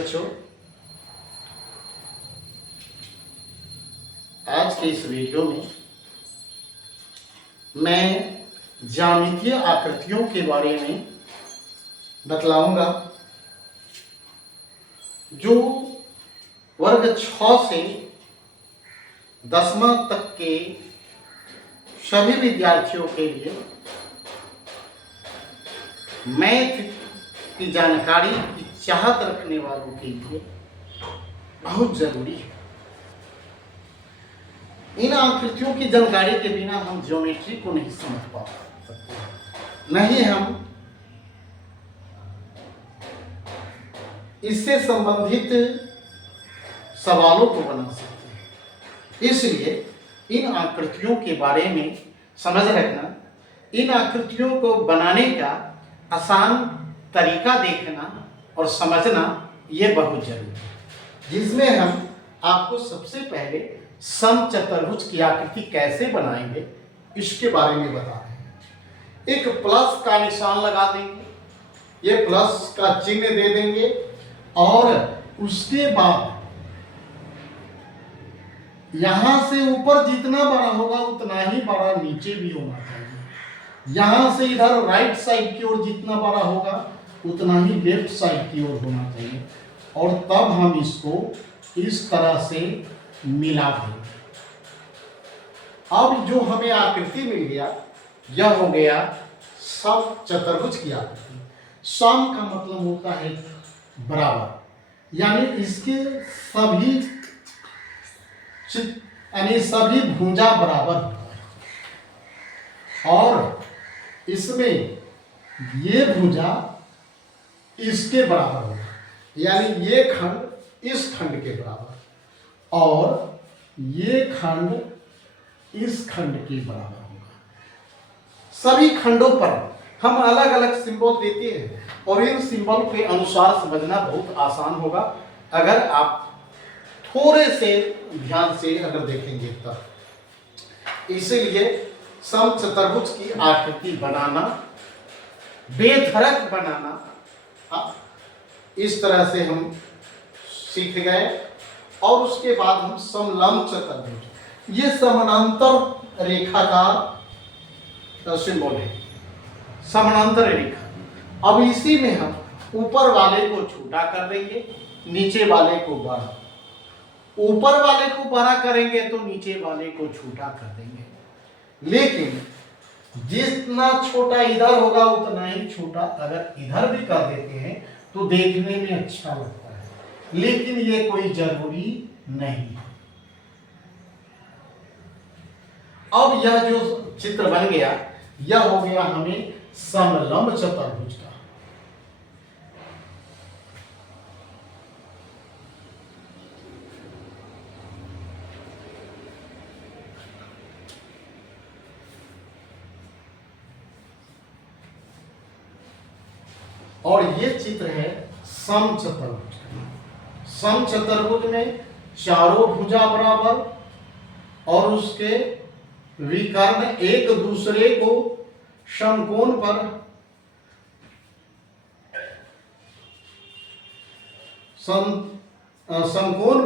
बच्चों, आज के इस वीडियो में मैं ज्यामितीय आकृतियों के बारे में बतलाऊंगा जो वर्ग 6 से 10वां तक के सभी विद्यार्थियों के लिए मैथ की जानकारी की चाहत रखने वालों के लिए बहुत जरूरी है। इन आकृतियों की जानकारी के बिना हम ज्योमेट्री को नहीं समझ पा सकते, नहीं हम इससे संबंधित सवालों को बना सकते हैं। इसलिए इन आकृतियों के बारे में समझ रखना, इन आकृतियों को बनाने का आसान तरीका देखना और समझना ये बहुत जरूरी है, जिसमें हम आपको सबसे पहले समचतुर्भुज की आकृति कैसे बनाएंगे इसके बारे में बता रहे हैं। एक प्लस का निशान लगा देंगे, ये प्लस का चिन्ह दे देंगे और उसके बाद यहां से ऊपर जितना बड़ा होगा उतना ही बड़ा नीचे भी होना चाहिए। यहां से इधर राइट साइड की ओर जितना बड़ा होगा उतना ही लेफ्ट साइड की ओर होना चाहिए और तब हम इसको इस तरह से मिला देंगे। अब जो हमें आकृति मिल गया यह हो गया समचतुर्भुज की आकृति। सम का मतलब होता है बराबर, यानी इसके सभी भुजा बराबर होता है और इसमें ये भुजा इसके बराबर होगा, यानी ये खंड इस खंड के बराबर और ये खंड इस खंड के बराबर होगा। सभी खंडों पर हम अलग अलग सिंबल देते हैं और इन सिंबल के अनुसार समझना बहुत आसान होगा अगर आप थोड़े से ध्यान से अगर देखेंगे तब। इसीलिए समचतुर्भुज की आकृति बनाना, बेधड़क बनाना इस तरह से हम सीख गए। और उसके बाद हम समलंब चतुर्भुज, ये समानांतर रेखा का सिंबल है, समानांतर रेखा। अब इसी में हम ऊपर वाले को छोटा कर देंगे, नीचे वाले को बड़ा। ऊपर वाले को बड़ा करेंगे तो नीचे वाले को छोटा कर देंगे, लेकिन जितना छोटा इधर होगा उतना ही छोटा अगर इधर भी कर देते हैं तो देखने में अच्छा लगता है, लेकिन ये कोई जरूरी नहीं है। अब यह जो चित्र बन गया यह हो गया हमें समलंब चतुर्भुज का। और ये चित्र है समचतुर्भुज। समचतुर्भुज में चारों भुजा बराबर और उसके विकर्ण एक दूसरे को समकोण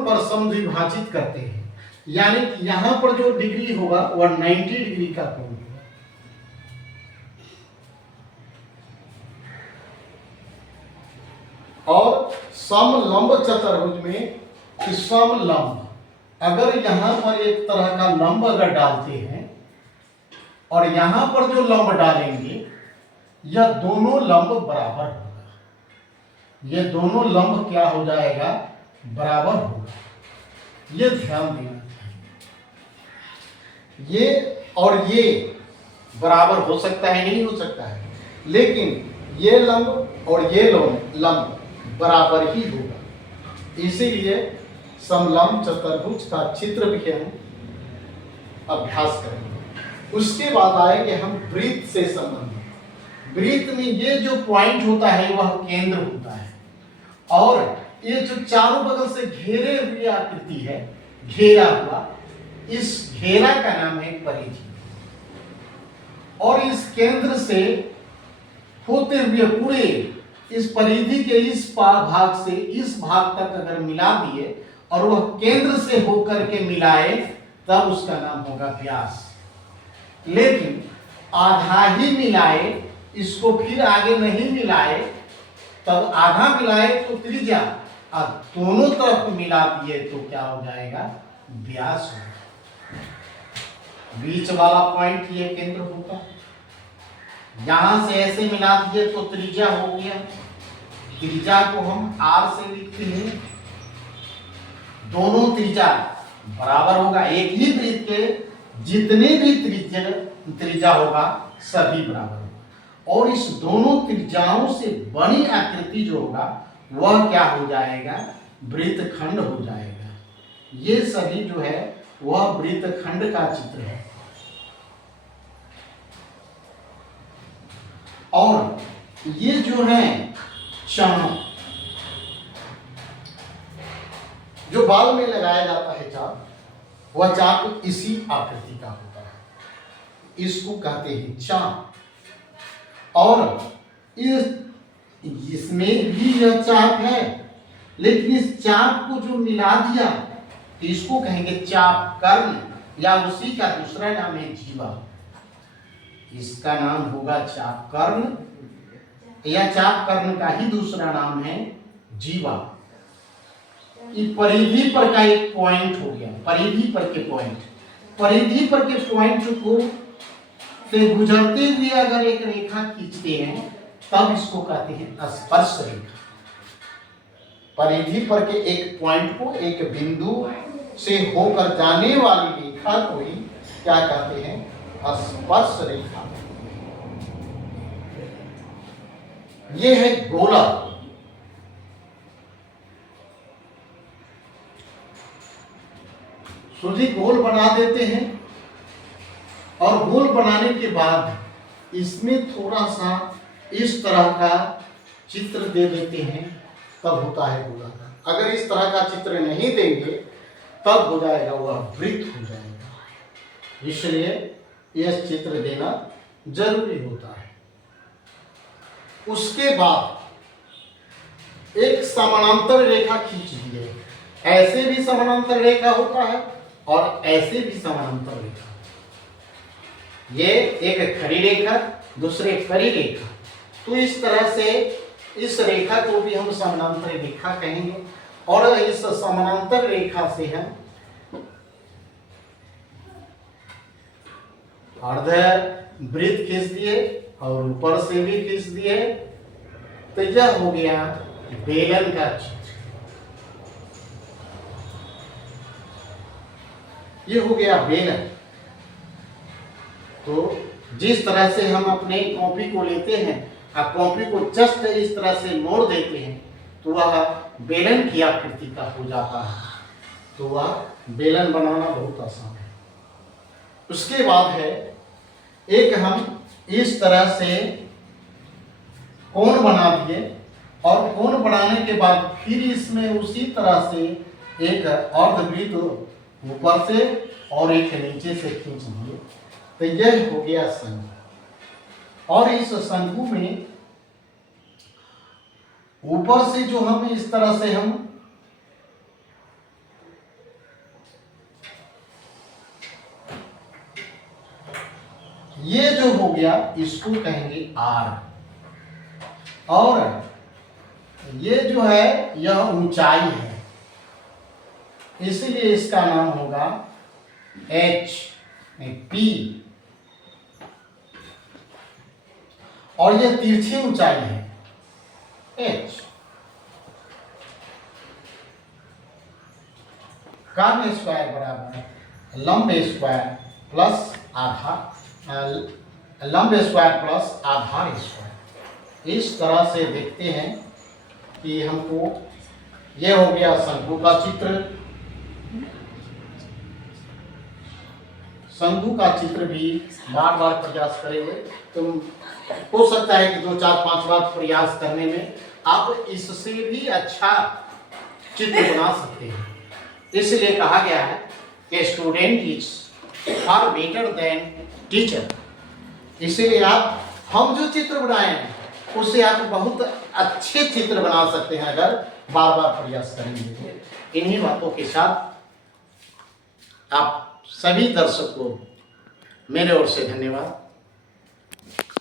पर समद्विभाजित करते हैं, यानी कि यहां पर जो डिग्री होगा वह 90 डिग्री का कोण होगा। और समलंब चतुर्भुज में समलंब, अगर यहां पर एक तरह का लंब अगर डालते हैं और यहां पर जो लंब डालेंगे यह दोनों लंब बराबर होगा, यह दोनों लंब क्या हो जाएगा, बराबर होगा। यह ध्यान देना चाहिए। ये और ये बराबर हो सकता है, नहीं हो सकता है, लेकिन ये लंब और ये लंब बराबर ही होगा। इसीलिए समलंब चतुर्भुज का चित्र भी हम अभ्यास करेंगे। उसके बाद आएंगे हम वृत्त से संबंधित। वृत्त में ये जो पॉइंट होता है वह केंद्र होता है और ये जो चारों बगल से घेरे हुए आकृति है, घेरा हुआ, इस घेरा का नाम है परिधि। और इस केंद्र से होते हुए पूरे इस परिधि के इस भाग से इस भाग तक अगर मिला दिए और वह केंद्र से होकर के मिलाए तब उसका नाम होगा व्यास। लेकिन आधा ही मिलाए, इसको फिर आगे नहीं मिलाए, तब आधा मिलाए तो त्रिज्या, और दोनों तरफ मिला दिए तो क्या हो जाएगा, व्यास होगा। बीच वाला पॉइंट ये केंद्र होगा। यहां से ऐसे मिला दिए तो त्रिज्या हो गया। त्रिज्या को हम r से लिखते हैं। दोनों त्रिज्या बराबर होगा। एक ही वृत्त के जितने भी त्रिज्या होगा सभी बराबर होगा। और इस दोनों त्रिज्याओं से बनी आकृति जो होगा वह क्या हो जाएगा, वृत्तखंड हो जाएगा। ये सभी जो है वह वृत्तखंड का चित्र है। और ये जो है चाप, जो बाल में लगाया जाता है चाप, वह चाप इसी आकृति का होता है। इसको कहते हैं चाप। और इसमें भी यह चाप है, लेकिन इस चाप को जो मिला दिया तो इसको कहेंगे चाप कर्ण, या उसी का दूसरा नाम है जीवा। इसका नाम होगा चाप कर्ण, या चाप कर्ण का ही दूसरा नाम है जीवा। परिधि पर का एक पॉइंट हो गया। परिधि पर के पॉइंट, परिधि पर के पॉइंट को से गुजरते हुए अगर एक रेखा खींचते हैं तब इसको कहते हैं स्पर्श रेखा। परिधि पर के एक पॉइंट को, एक बिंदु से होकर जाने वाली रेखा को ही क्या कहते हैं, स्पर्श रेखा। ये है गोला। सुधी गोल बना देते हैं और गोल बनाने के बाद इसमें थोड़ा सा इस तरह का चित्र दे देते हैं, तब होता है गोलाकार। अगर इस तरह का चित्र नहीं देंगे तब हो जाएगा वह वृत्त हो जाएगा। इसलिए यह चित्र देना जरूरी होता है। उसके बाद एक समानांतर रेखा खींच दिए। ऐसे भी समानांतर रेखा होता है और ऐसे भी समानांतर रेखा। ये एक खड़ी रेखा, दूसरे कड़ी रेखा। तो इस तरह से इस रेखा को भी हम समानांतर रेखा कहेंगे। और इस समानांतर रेखा से हम अर्ध वृत्त खींच दिए और ऊपर से भी खींच दिए, तो यह हो गया बेलन का चित्र। ये हो गया बेलन। तो जिस तरह से हम अपने कॉपी को लेते हैं और कॉपी को जस्ट इस तरह से मोड़ देते हैं तो वह बेलन की आकृति का हो जाता है। तो वह बेलन बनाना बहुत आसान है। उसके बाद है एक हम इस तरह से कोण बना दिए और कोण बनाने के बाद फिर इसमें उसी तरह से एक अर्धवृत्त ऊपर से और एक नीचे से खींच दिए, तो यह हो गया शंकु। और इस शंकु में ऊपर से जो हम इस तरह से हम ये जो हो गया इसको कहेंगे आर। और ये जो है यह ऊंचाई है, इसलिए इसका नाम होगा एच पी। और यह तिरछी ऊंचाई है एच। कर्ण स्क्वायर बराबर है लंब स्क्वायर प्लस आधार, लंब स्क्वायर प्लस आधार स्क्वायर। इस तरह से देखते हैं कि हमको यह हो गया शंकु का चित्र। शंकु का चित्र भी बार बार प्रयास करेंगे तो हो सकता है कि 2, 4, 5 बार प्रयास करने में आप इससे भी अच्छा चित्र बना सकते हैं। इसलिए कहा गया है कि student is far better than teacher. इसलिए आप हम जो चित्र बनाए हैं उससे आप बहुत अच्छे चित्र बना सकते हैं अगर बार बार प्रयास करेंगे। इन्हीं बातों के साथ आप सभी दर्शक को मेरे ओर से धन्यवाद।